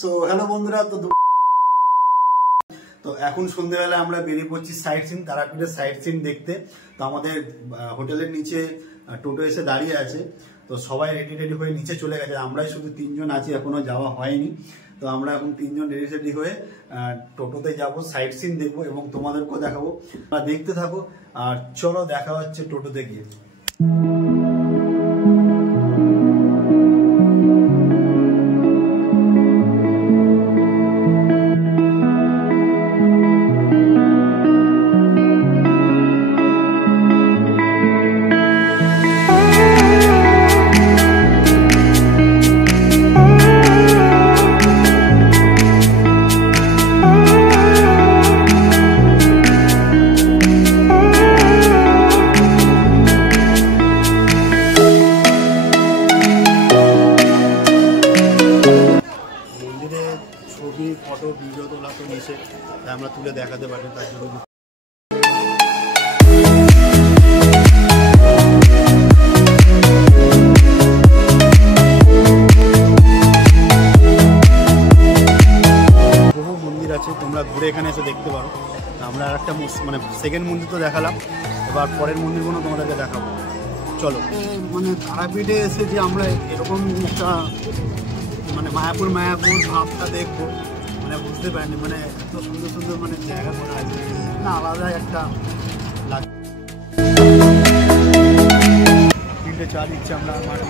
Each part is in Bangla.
সো হ্যালো বন্ধুরা, তো এখন সন্ধ্যাবেলা আমরা বেরিয়ে পড়ছি সাইট সিন, তারাপীঠের সাইট সিন দেখতে। তো আমাদের হোটেলের নিচে টোটো এসে দাঁড়িয়ে আছে, তো সবাই রেডি হয়ে নিচে চলে গেছে। আমরাই শুধু 3 জন আছি, এখনো যাওয়া হয়নি। তো আমরা এখন 3 জন রেডি হয়ে টোটোতে যাব, সাইট সিন দেখবো এবং তোমাদেরকেও দেখাবো। দেখতে থাকো আর চলো দেখা হচ্ছে টোটোতে গিয়ে। ছবি, ফটো, ভিডিও তোলা তো নিষেধ, তাই আমরা তুলে দেখাতে পারি, তার জন্য বহু মন্দির আছে, তোমরা ঘুরে এখানে এসে দেখতে পারো। আমরা আর একটা মানে সেকেন্ড মন্দির তো দেখালাম, এবার পরের মন্দিরগুলো তোমাদেরকে দেখাবো। চলো, মানে তারাপীঠে এসে যে আমরা এরকম একটা মানে মায়াপুর ভাবটা দেখবো, মানে বুঝতে পারিনি, মানে এত সুন্দর সুন্দর মানে জায়গা করা আছে না, আলাদা একটা লাগে। তিনটে চা দিচ্ছে আমরা মাটি,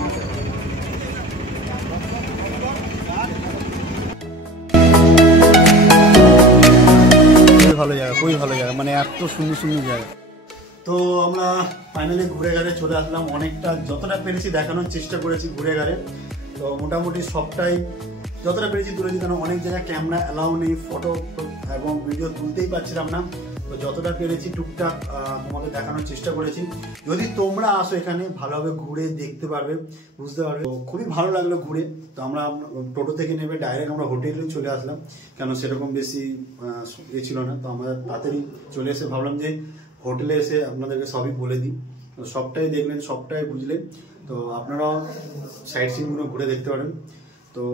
খুবই ভালো জায়গা, মানে এত সুন্দর সুন্দর জায়গা। তো আমরা ফাইনালি ঘুরে ঘাড়ে চলে আসলাম। অনেকটা যতটা পেরেছি দেখানোর চেষ্টা করেছি ঘুরে ঘাড়ে, তো মোটামুটি সবটাই যতটা পেরেছি তুলেছি, কারণ অনেক জায়গায় ক্যামেরা অ্যালাউ নেই, ফটো এবং ভিডিও তুলতেই পারছিলাম না। তো যতটা পেরেছি টুকটাক তোমাদের দেখানোর চেষ্টা করেছি। যদি তোমরা আসো এখানে ভালোভাবে ঘুরে দেখতে পারবে, বুঝতে পারবে। তো খুবই ভালো লাগলো ঘুরে। তো আমরা টোটো থেকে নেমে ডাইরেক্ট আমরা হোটেলে চলে আসলাম, কেন সেরকম বেশি এ ছিল না। তো আমরা তাড়াতাড়ি চলে এসে ভাবলাম যে হোটেলে এসে আপনাদেরকে সবই বলে দিই। তো সবটাই দেখলেন, সবটাই বুঝলেন। তো আপনারাও সাইট সিনগুলো ঘুরে দেখতে পারেন। তো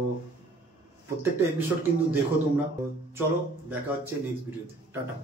প্রত্যেকটা এপিসোড কিন্তু দেখো তোমরা। তো চলো দেখা হচ্ছে নেক্সট ভিডিওতে। টাটা।